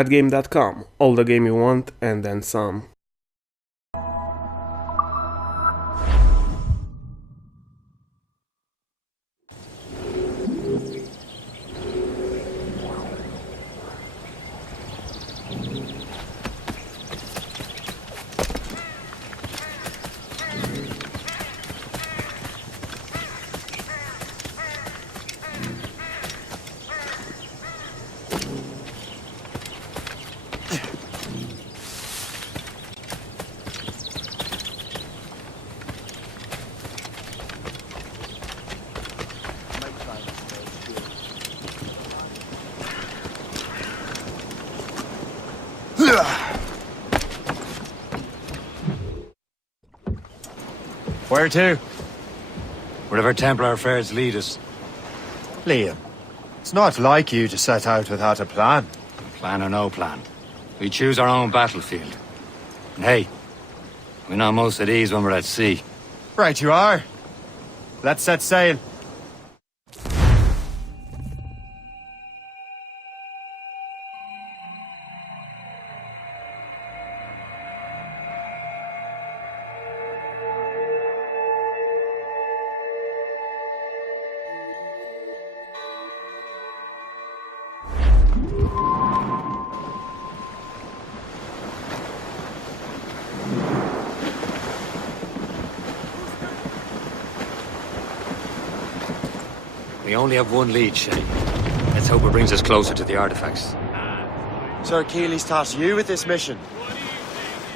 Thatgame.com, all the game you want and then some. Where to? Wherever Templar affairs lead us. Liam, it's not like you to set out without a plan. Plan or no plan. We choose our own battlefield. And hey, we know most at ease when we're at sea. Right you are. Let's set sail. We only have one lead, Shay. Let's hope it brings us closer to the artifacts. Sir Keely's tasked you with this mission.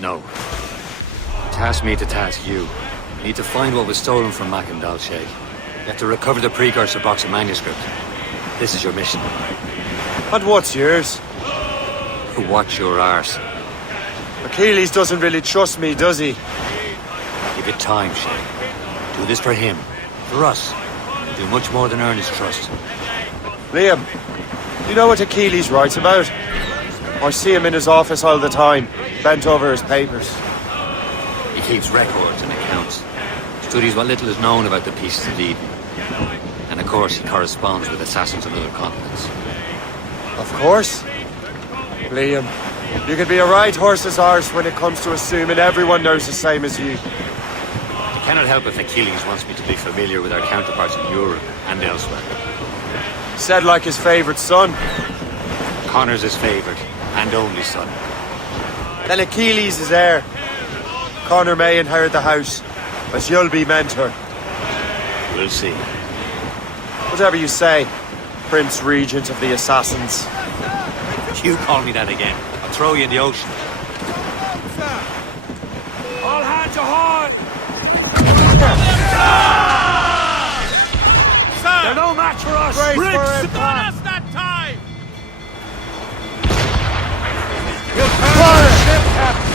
No. Task me to task you. We need to find what was stolen from Mackandal, Shay. You have to recover the precursor box of manuscript. This is your mission. And what's yours? Watch your arse. Achilles doesn't really trust me, does he? Give it time, Shay. Do this for him. For us. Do much more than earn his trust. Liam, you know what Achilles writes about? I see him in his office all the time, bent over his papers. He keeps records and accounts. Studies what little is known about the pieces of Eden. And of course he corresponds with assassins on other continents. Of course. Liam, you can be a right horse's arse when it comes to assuming everyone knows the same as you. I cannot help if Achilles wants me to be familiar with our counterparts in Europe and elsewhere. Said like his favourite son. Connor's his favourite and only son. Then Achilles is heir. Connor may inherit the house, but you'll be mentor. We'll see. Whatever you say, Prince Regent of the Assassins. You call me that again, I'll throw you in the ocean. All hands ahoy! They're no match for us! Briggs got us that time! We'll turn the ship, Captain!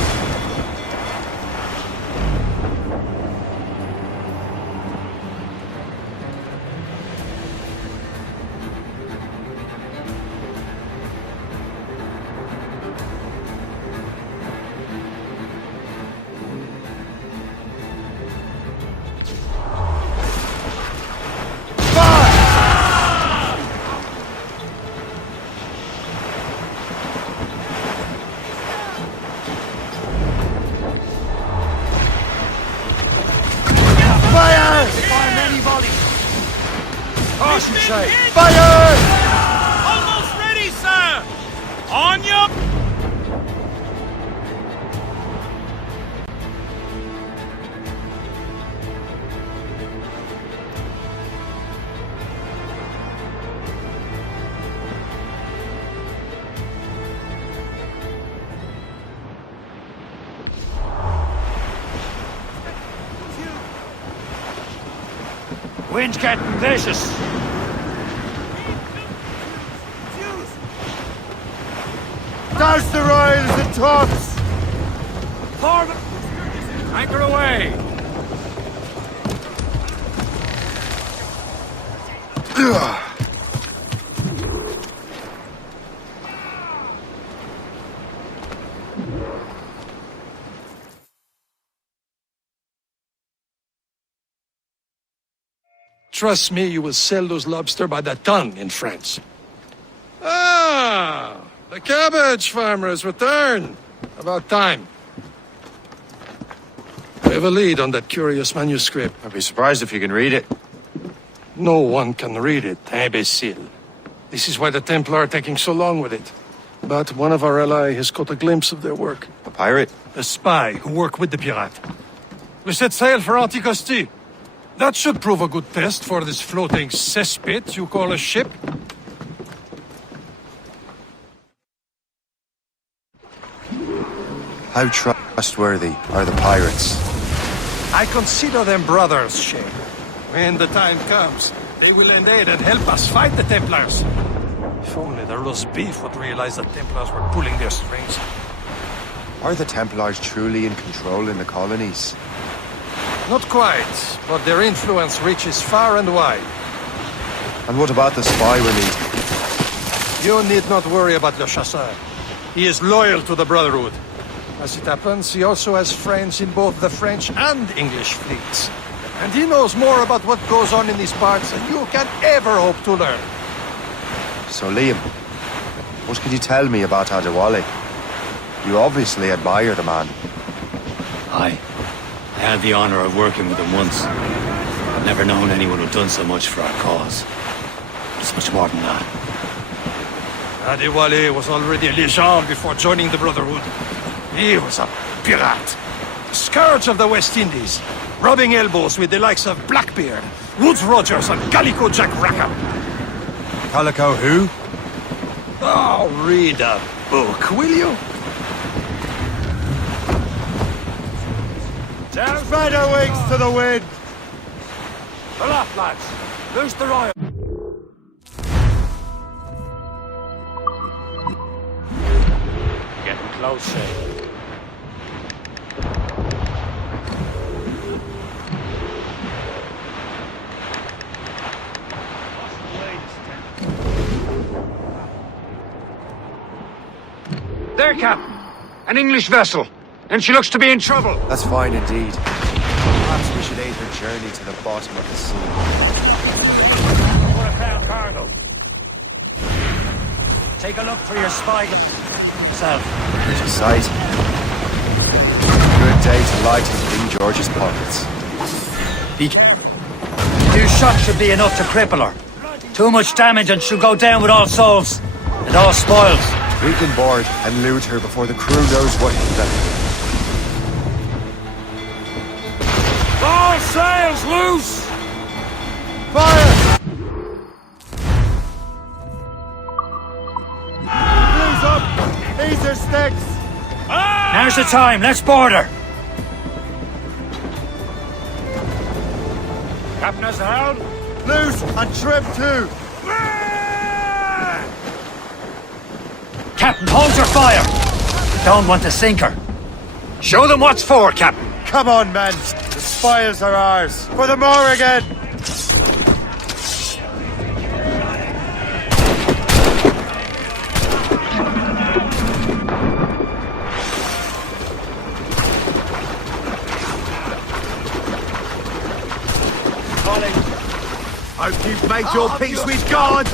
Caution, Shay! Fire! Almost ready, sir! On your... Wind's getting vicious. Douse the royals and tops! Forward! Anchor away! Trust me, you will sell those lobster by the ton in France. Ah! The cabbage farmers return. About time. We have a lead on that curious manuscript. I'd be surprised if you can read it. No one can read it, imbecile. This is why the Templar are taking so long with it. But one of our allies has caught a glimpse of their work. A pirate? A spy who worked with the pirate. We set sail for Anticosti. That should prove a good test for this floating cesspit you call a ship. How trustworthy are the pirates? I consider them brothers, Shay. When the time comes, they will lend aid and help us fight the Templars. If only the roast beef would realize the Templars were pulling their strings. Are the Templars truly in control in the colonies? Not quite, but their influence reaches far and wide. And what about the spy we need? You need not worry about Le Chasseur. He is loyal to the Brotherhood. As it happens, he also has friends in both the French and English fleets. And he knows more about what goes on in these parts than you can ever hope to learn. So Liam, what can you tell me about Adewale? You obviously admire the man. I had the honor of working with him once. I've never known anyone who'd done so much for our cause. It's much more than that. Adewale was already a legend before joining the Brotherhood. He was a pirate. The scourge of the West Indies, rubbing elbows with the likes of Blackbeard, Woodes Rogers, and Calico Jack Rackham. Calico who? Oh, read a book, will you? Down spider wings to the wind! Pull up, lads. Loose the royal. Getting close, Shay. There, Captain. An English vessel. And she looks to be in trouble. That's fine indeed. Perhaps we should aid her journey to the bottom of the sea. Would have found cargo. Take a look for your spy yourself. Pretty sight. Good day to lighten King George's pockets. Two shots should be enough to cripple her. Too much damage and she'll go down with all souls. And all spoils. We can board and loot her before the crew knows what hit them. All sails loose! Fire! Blues up! These are sticks! Now's the time, let's board her. Captain has the helm. Loose and trim too! Captain, hold your fire. We don't want to sink her. Show them what's for, Captain. Come on, men! The spoils are ours! For the more again! Hope you've made your peace with God.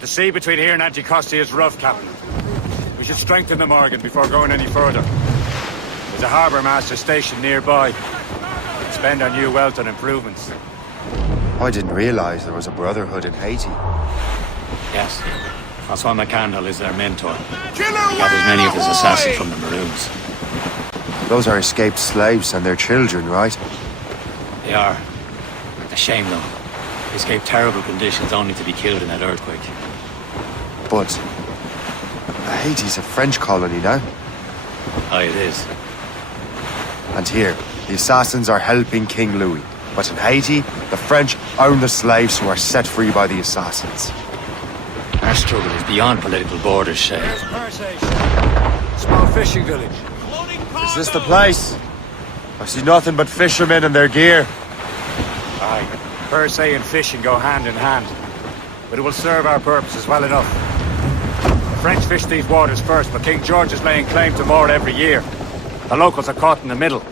The sea between here and Anticosti is rough, Captain. We should strengthen the Morgan before going any further. There's a harbour master stationed nearby. Spend our new wealth on improvements. I didn't realize there was a brotherhood in Haiti. Yes. Francois McCandle is their mentor. He gathers many of his assassins from the Maroons. Those are escaped slaves and their children, right? They are. A shame, though. They escaped terrible conditions only to be killed in that earthquake. But Haiti's a French colony now. Aye, it is. And here, the assassins are helping King Louis. But in Haiti, the French own the slaves who are set free by the assassins. Our struggle is beyond political borders, Shay. There's Persay. Small fishing village. Is this the place? I see nothing but fishermen and their gear. Aye. Persay and fishing go hand in hand. But it will serve our purposes well enough. The French fish these waters first, but King George is laying claim to more every year. The locals are caught in the middle.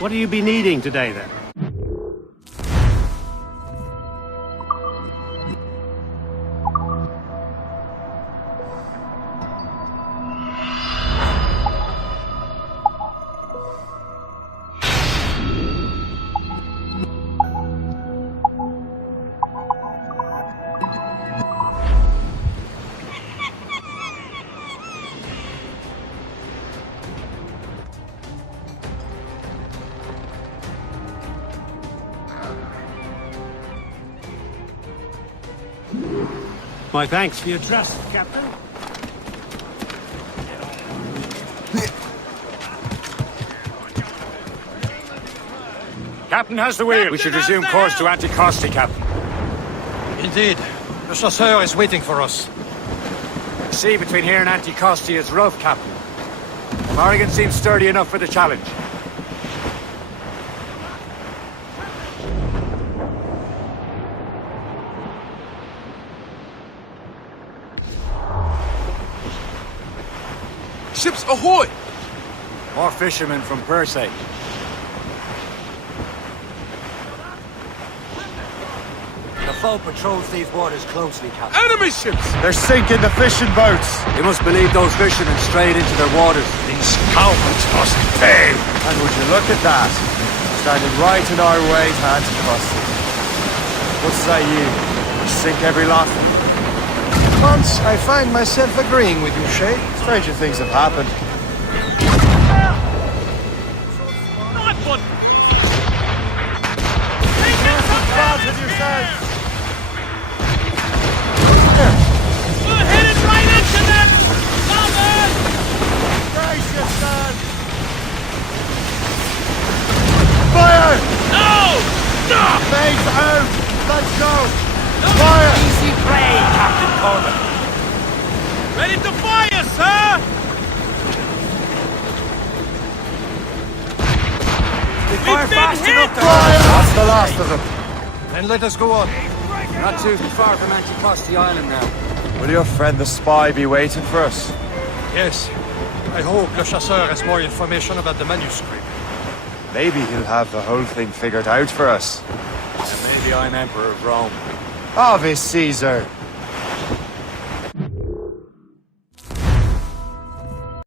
What do you be needing today, then? My thanks for your trust, Captain. Captain has the wheel. We should resume course to Anticosti, Captain. Indeed. The chasseur is waiting for us. The sea between here and Anticosti is rough, Captain. Morrigan seems sturdy enough for the challenge. Ships ahoy! More fishermen from Persay. The foe patrols these waters closely, Captain. Enemy ships! They're sinking the fishing boats. You must believe those fishermen strayed into their waters. These cowards must pay! And would you look at that? Standing right in our way to Anticosti. What say you? We sink every lot. Once I find myself agreeing with you, Shay. Stranger things have happened. Not one! We're headed right into them! Forward! Brace yourself! Fire! No! Stop! Mates out! Let's go! Fire! Easy play, Captain Cormac. Ready to fire, sir! Fire fast enough to That's the last of them. Then let us go on. Not too far from Anticosti Island now. Will your friend the spy be waiting for us? Yes. I hope Le Chasseur has more information about the manuscript. Maybe he'll have the whole thing figured out for us. And maybe I'm Emperor of Rome. Ave Caesar!